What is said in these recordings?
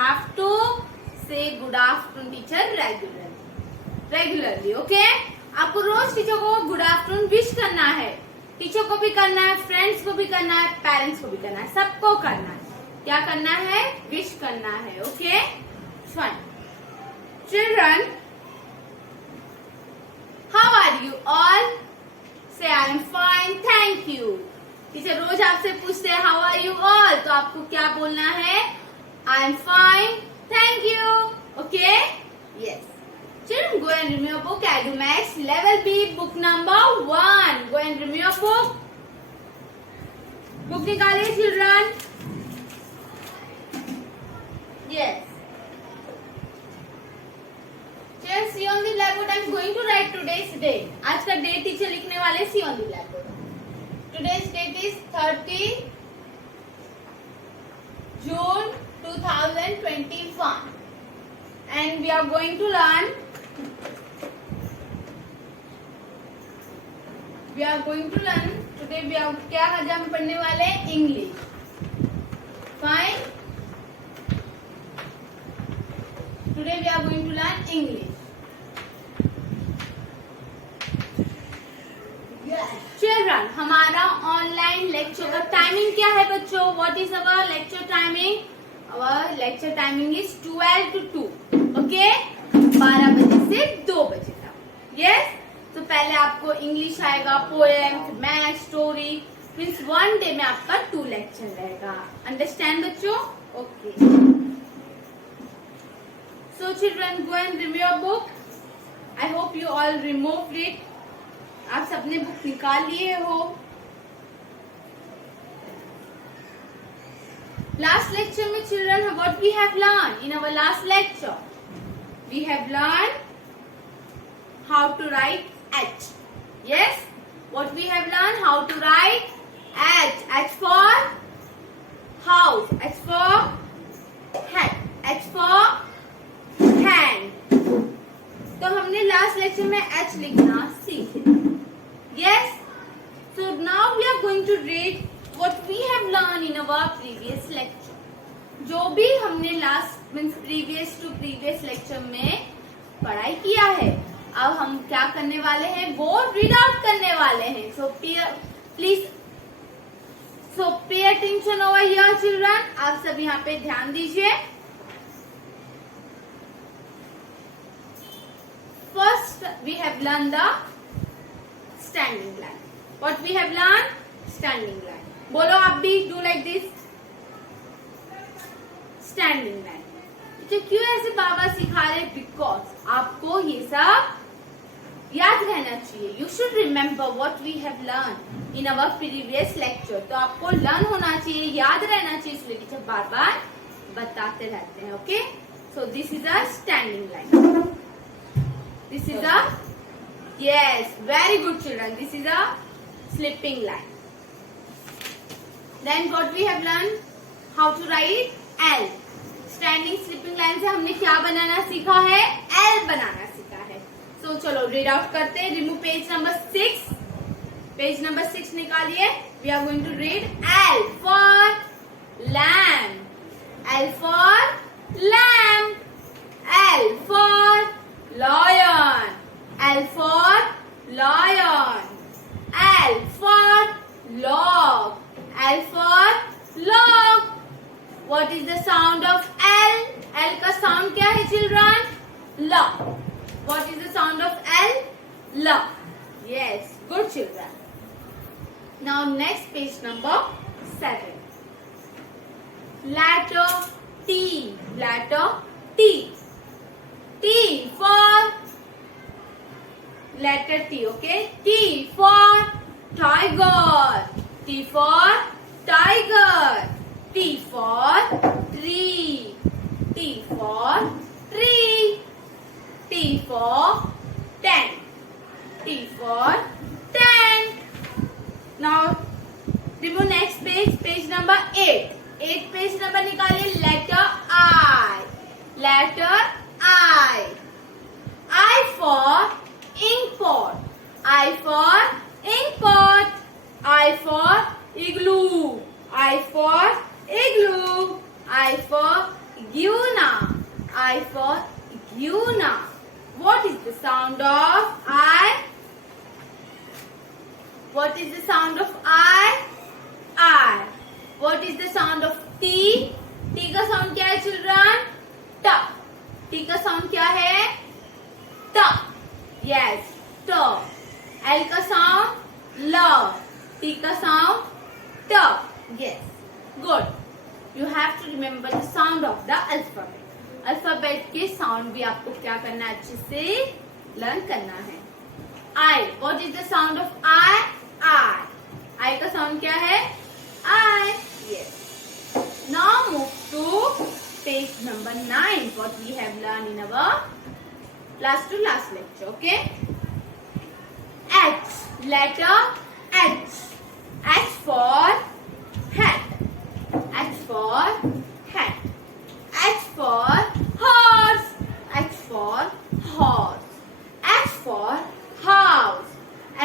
have to say good afternoon teacher regularly. Okay? आपको रोज teacher को good afternoon wish करना है. टीचर को भी करना है, फ्रेंड्स को भी करना है, पेरेंट्स को भी करना है, सबको करना है. क्या करना है? विश करना है. Okay? Fine. Children, how are you all? Say I am fine, thank you. Teacher रोज आपसे पूछते हैं हाउ आर यू ऑल, तो आपको क्या बोलना है? आई am fine, thank you. Okay? Yes. Children, go and remove your book. Adumax level B, book number 1. Go and remove your book. Book निकालिए children. Yes. Children, see on the blackboard. I am going to write today's date. आज का date teacher लिखने वाले see on the blackboard. Today's date is 30 June 2021. And we are going to learn. Today we are क्या आज हम पढ़ने वाले हैं? English. Fine. Today we are going to learn English. Children, हमारा ऑनलाइन लेक्चर का टाइमिंग क्या है बच्चों? What is our lecture timing? Our lecture timing is 12 to 2. Okay? 12 बजे से 2 बजे तक. Yes? तो पहले आपको इंग्लिश आएगा, poem, math, story. Means 1 day में आपका 2 लेक्चर रहेगा. अंडरस्टैंड बच्चों? Okay. So children, go and review your book. I hope you all removed it. आप सबने बुक निकाल लिए हो. Last lecture में children, what we have learned in our last lecture? We have learned how to write H. Yes? What we have learned? How to write H. H for house. H for hat. H for hand. तो हमने last lecture में H लिखना सीखे. Yes? So now we are going to read what we have learned in our previous lecture. जो भी हमने last means previous to previous lecture में पढ़ाई किया है, अब हम क्या करने वाले हैं? वो रीड आउट करने वाले हैं. So please pay attention over here children. आप सब यहाँ पे ध्यान दीजिए. First we have learn the standing line. What we have learn? Standing line. बोलो आप भी. Do like this. Standing line. तो क्यों ऐसे बाबा सिखा रहे? बिकॉज आपको ये सब याद रहना चाहिए. You should remember what we have learn in our previous lecture. तो आपको लर्न होना चाहिए, याद रहना चाहिए, इसलिए टीचर बार बार बताते रहते हैं. Okay? So this is a standing line. This is a yes, very good children. This is a slipping line. Then what we have learned? How to write L. Standing slipping line से हमने क्या बनाना सीखा है? L बनाना सीखा है. So चलो read out करते हैं. Remove page number 6. Page number 6 निकालिए. We are going to read L for lamb. L for lamb. L for lion. L for lion. L for log. L for log. What is the sound of L? L का sound क्या है children? L. What is the sound of L? L. Yes, good children. Now next page number 7. Letter T. Letter T. T for letter T. Okay? T for tiger. T for tiger. T for tree. T for tree. T for tent. T for tent. Now remove next page. Page number 8. 8 page number निकालिए. Letter I. Letter I. I for ink pot. I for ink pot. I for igloo. I for igloo. I for Guna. I for Guna. What is the sound of I? What is the sound of I? I. What is the sound of T? T का sound क्या है children? ट. T का sound क्या है? ट. Yes, ट. L का साउंड ल. T का साउंड ट. Yes, good. You have to remember the sound of the alphabet. Alphabet के साउंड भी आपको क्या करना है, अच्छे से लर्न करना है. I. What is the sound of I? I. I का साउंड क्या है? I. Yes. Now move to page number 9. What we have learned in our last to last lecture. Okay. H. Letter H. H for hat. H for hat. H for horse. H for horse. H for house.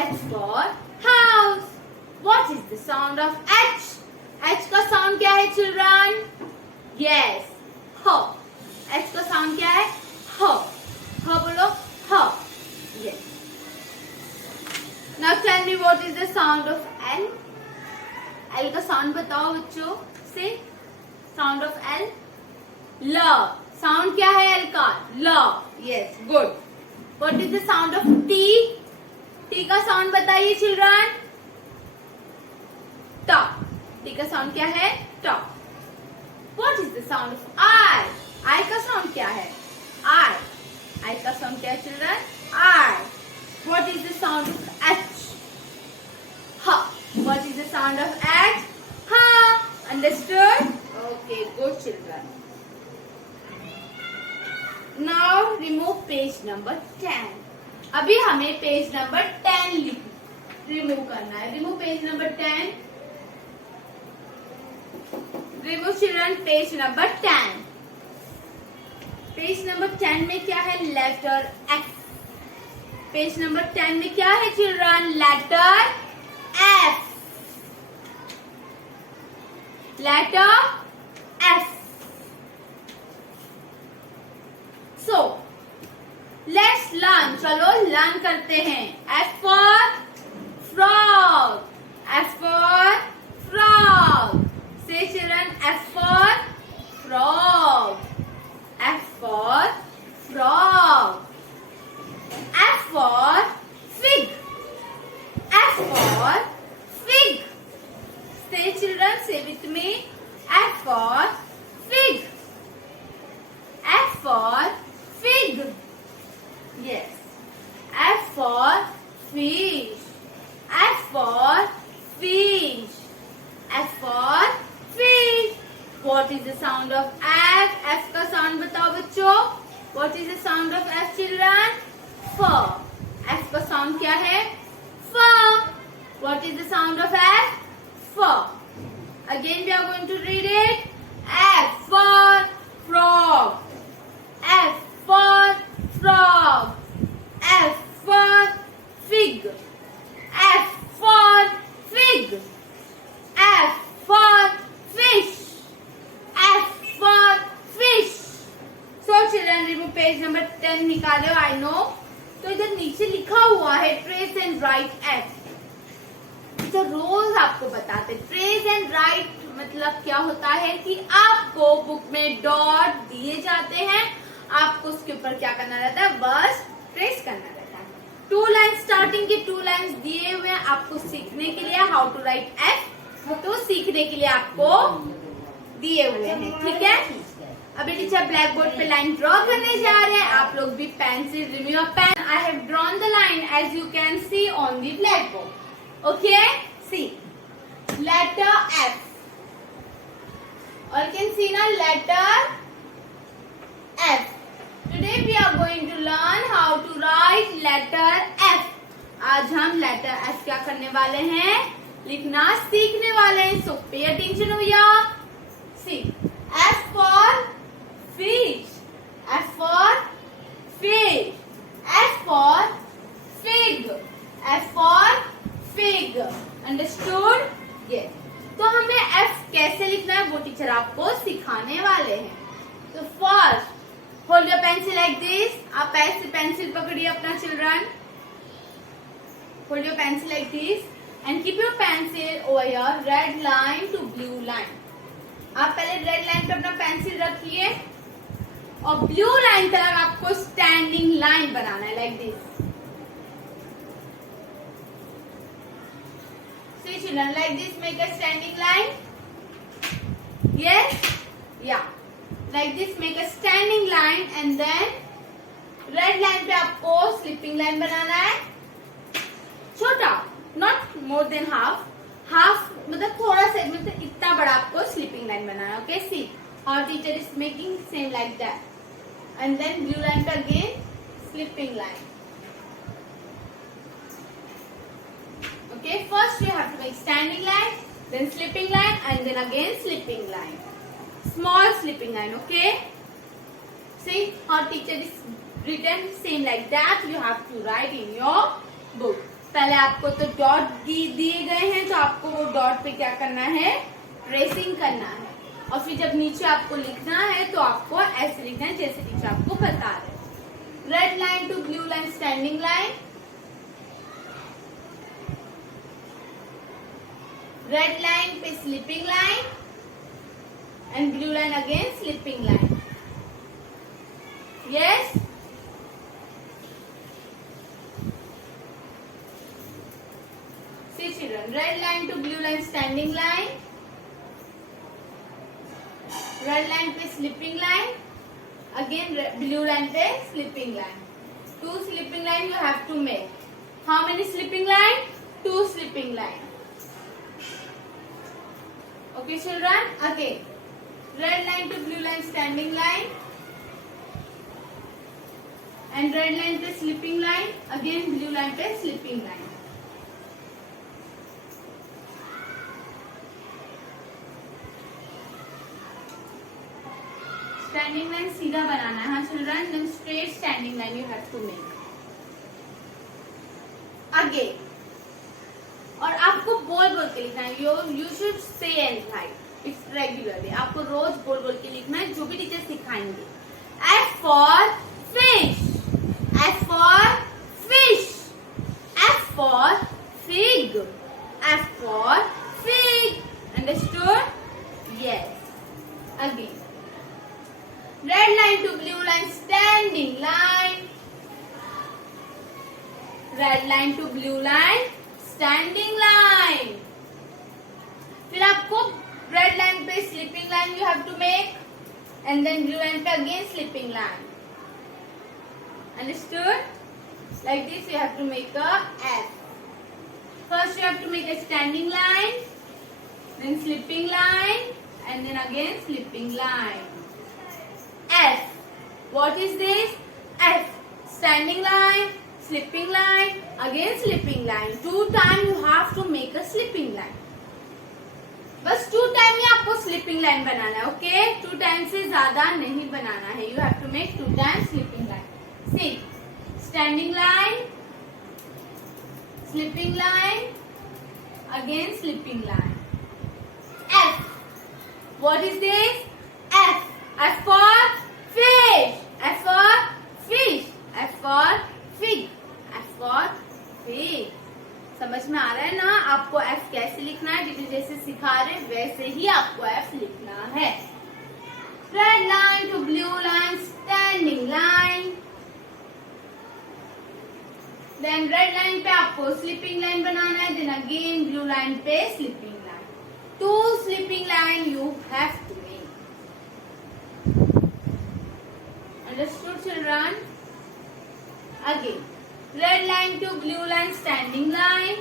H for house. What is the sound of H? H का sound क्या है children? Yes, ह. H का sound क्या है? ह. ह बोलो, ह. Yes. Now tell me what is the sound of L? L का साउंड बताओ बच्चों से. Sound of L? ल. साउंड क्या है L का? ल. Yes, good. What is the sound of T? T का साउंड बताइए चिल्ड्रन. ट. T का साउंड क्या है? ट. What is the sound of I? I का साउंड क्या है? I. I का साउंड क्या है children? I. What is the sound of H? H. What is the sound of H? H. Understood? Okay, good children. Now remove page number 10. अभी हमें page number 10 remove करना है. Remove page number 10. Remove children page number 10. Page number 10 में क्या है? Letter F. Page number 10 में क्या है children? Letter F. Letter F. So let's learn. चलो लर्न करते हैं. F for frog. F for frog. Say children, F for frog. F for frog. F for fig. F for fig. Say children, say with me. F for fig. F for fig. Yes. F for fish. F for fish. F for fish. What is the sound of F? F का sound बताओ बच्चों. What is the sound of F children? F. F का sound क्या है? F. What is the sound of F? F. Again we are going to read it. F for frog. F for frog. F for fig. F for fig. F for fish. F for fish. So children, remove page number 10 निकालो. I know. तो इधर नीचे लिखा हुआ है trace and write F. तो रोज आपको बताते. ट्रेस एंड राइट मतलब क्या होता है कि आपको बुक में डॉट दिए जाते हैं. आपको उसके ऊपर क्या करना रहता है? बस ट्रेस करना रहता है. 2 लाइन स्टार्टिंग के 2 लाइंस दिए हुए हैं आपको सीखने के लिए. हाउ टू राइट एफ तो सीखने के लिए आपको दिए हुए हैं. ठीक है. अभी टीचर ब्लैक बोर्ड पे लाइन ड्रॉ करने जा रहे हैं. आप लोग भी पेन से review pen. I have drawn the line as you can see on the blackboard. Okay, see, letter F. Or you can see now letter F. Today we are going to learn how to write letter F. आज हम letter F क्या करने वाले हैं? लिखना सीखने वाले हैं. So pay attention भैया. See, F for fish. F for fish. F for fig. F for fig. Understood? Yes. तो हमें F कैसे लिखना है वो टीचर आपको सिखाने वाले हैं. तो पेंसिल पकड़िए अपना children. Hold your pencil like this and keep your pencil over your red line to blue line. आप पहले रेड लाइन पे अपना पेंसिल रखिए और ब्लू लाइन तक आपको स्टैंडिंग लाइन बनाना है like this. See children, like this make a standing line. Yes? Yeah. Like this make a standing line and then red line पे आपको स्लिपिंग लाइन बनाना है. छोटा, not more than half. Half मतलब थोड़ा सा, मतलब इतना बड़ा आपको स्लिपिंग लाइन बनाना है. Okay, see our teacher is making same like that. And then blue line पे again slipping line. Okay, first you have to make standing line, then slipping line, and then again slipping line. Small slipping line, okay? See, our teacher is written same like that. You have to write in your book. पहले आपको तो dot दिए गए हैं, तो आपको वो dot पे क्या करना है, ट्रेसिंग करना है. और फिर जब नीचे आपको लिखना है तो आपको ऐसे लिखना है जैसे टीचर आपको बता रहे. Red line to blue line standing line. Red line पे slipping line and blue line again slipping line. Yes, see children, red line to blue line standing line, red line पे slipping line, again blue line पे slipping line. 2 sleeping line you have to make. How many sleeping line? 2 sleeping line. Okay children, again red line to blue line standing line and red line पे slipping line, again blue line पे slipping line. Standing line सीधा बनाना है. हाँ children, then straight standing line you have to make. Again, और आपको बोल बोल के लिखना है. You should say and right it's regularly. आपको रोज बोल बोल के लिखना है, जो भी टीचर सिखाएंगे. F for fish, F for fish, F for fig, F for fig. Understood? Yes. Again red line to blue line standing line, red line to blue line standing line. फिर आपको रेड लाइन पे slipping line you have to make and then blue line पे again slipping line. Understood? Like this you have to make a F. First you have to make a standing line, then slipping line and then again slipping line. F. What is this? F. Standing line, slipping line, again slipping line. 2 times you have to make a slipping line. बस 2 time ही आपको slipping line बनाना है. Okay, 2 time से ज्यादा नहीं बनाना है. You have to make 2 times slipping line. See, standing line, slipping line, again slipping line. F. What is this? F. F for fish, F for fish, F for fig, F for fig. समझ में आ रहा है ना आपको F कैसे लिखना है? Teacher जैसे सिखा रहे वैसे ही आपको एफ लिखना है. Red line to blue line standing line, then red line पे आपको स्लिपिंग लाइन बनाना है, देन अगेन ब्लू लाइन पे slipping line. 2 sleeping line you have to make. Understood children? Again, red line to blue line standing line.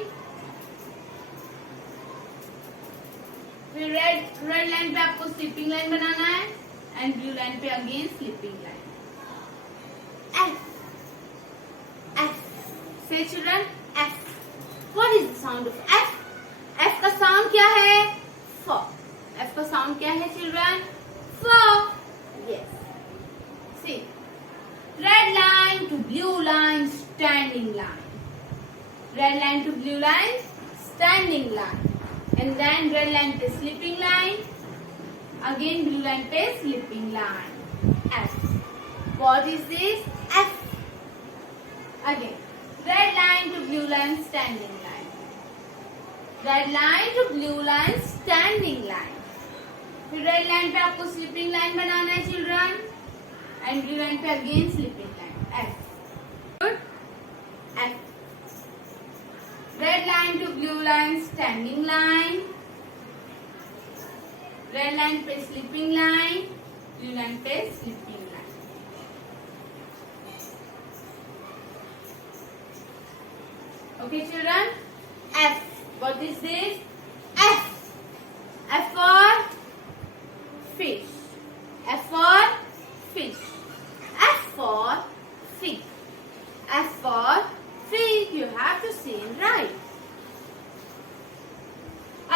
फिर red line पे आपको slipping line बनाना है एंड ब्लू लाइन पे again slipping line. F. F. Say children, F. What is the sound of F? F का sound क्या है? फ. एफ का साउंड क्या है children? F. Yes. See, red line to blue line standing line, red line to blue line standing line, and then red line पे slipping line, again blue line पे slipping line. F. What is this? F. Again, red line to blue line, standing line. Red line to blue line, standing line. फिर red line पे आपको slipping line बनाना है children, and blue line पे again slipping line. F. Good. F. Red line to blue line, standing line. Red line पे slipping line, blue line पे slipping line. Okay children. F. What is this? F. F for fish. F for fish. F for fig. F for fig. You have to say it right.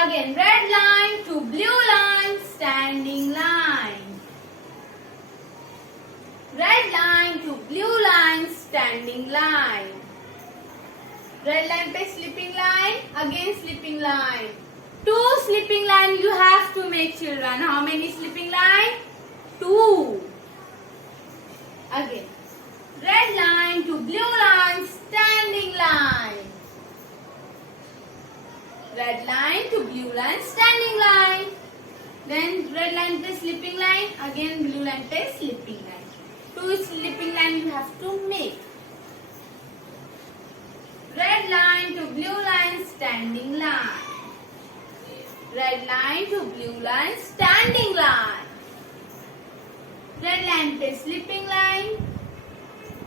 Again, red line to blue line, standing line. Red line to blue line, standing line. Red line पे slipping line, again slipping line. Two slipping line you have to make children. How many slipping line? Two. Again, red line to blue line, standing line. Red line to blue line, standing line. Then red line पे slipping line, again blue line पे slipping line. Two slipping line you have to make. Red line to blue line, standing line. Red line to blue line, standing line. Red line पे slipping line,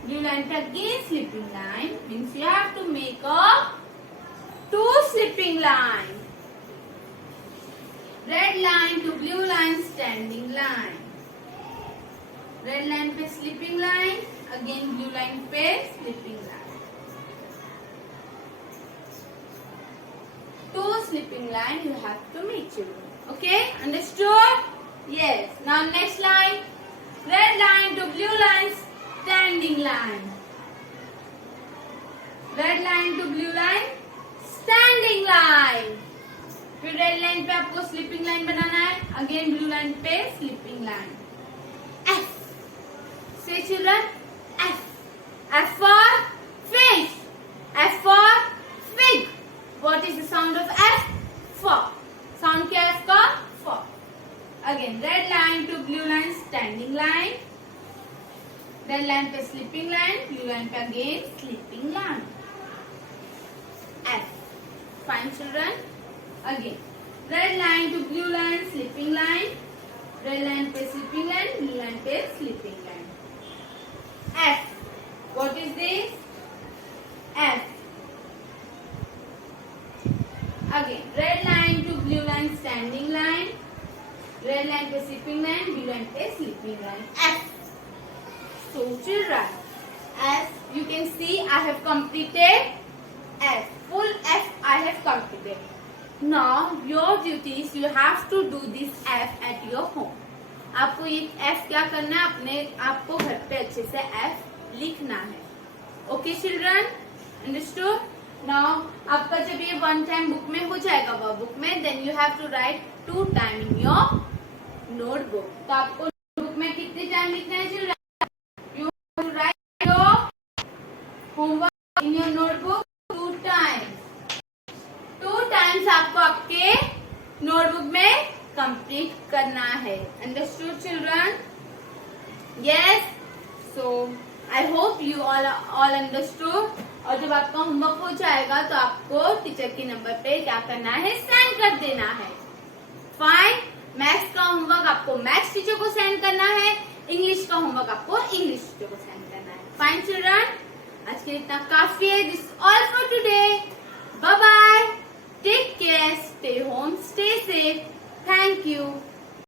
blue line पे again slipping line. Means you have to make a two slipping line. Red line to blue line, standing line. Red line पे slipping line, again blue line पे slipping line. Two slipping line you have to make children. Okay, understood? Yes. Now next line, red line to blue line, standing line. Red line to blue line, standing line. फिर red line पे आपको slipping line बनाना है, again blue line पे slipping line. F. Say children, F. F for fish. F for fig. What is the sound of F? For. Sound क्या है F का? For. Again, red line to blue line, standing line. Red line पे slipping line, blue line पे again slipping line. F. Fine children. Again, red line to blue line, slipping line. Red line पे slipping line, blue line पे slipping line. F. What is this? F. Again, red line to blue line, standing line. Red line पे slipping line, blue line पे slipping line. F. So children, as you can see, I have completed F. Full F I have completed. Now your duty is you have to do this F at your home. आपको ये F क्या करना है, अपने आपको घर पे अच्छे से F लिखना है. Okay children, understood? Now आपका जब ये one time book में हो जाएगा वो बुक में, then you have to write 2 time in your notebook. तो आपको नोटबुक में कितने टाइम लिखना है children? You have to write your homework in your notebook 2 times. 2 times आपको आपके नोटबुक में कंप्लीट करना है. Understood children? Yes. So I hope you all understood. और जब आपका होमवर्क हो जाएगा तो आपको टीचर के नंबर पे क्या करना है, सेंड कर देना है. फाइन. मैथ्स का होमवर्क आपको मैथ्स टीचर को सेंड करना है, इंग्लिश का होमवर्क आपको इंग्लिश टीचर को सेंड करना है. फाइन चिल्ड्रन, आज के लिए इतना काफी है. This all for today. Bye bye. Take care. Stay home. Stay safe. Thank you.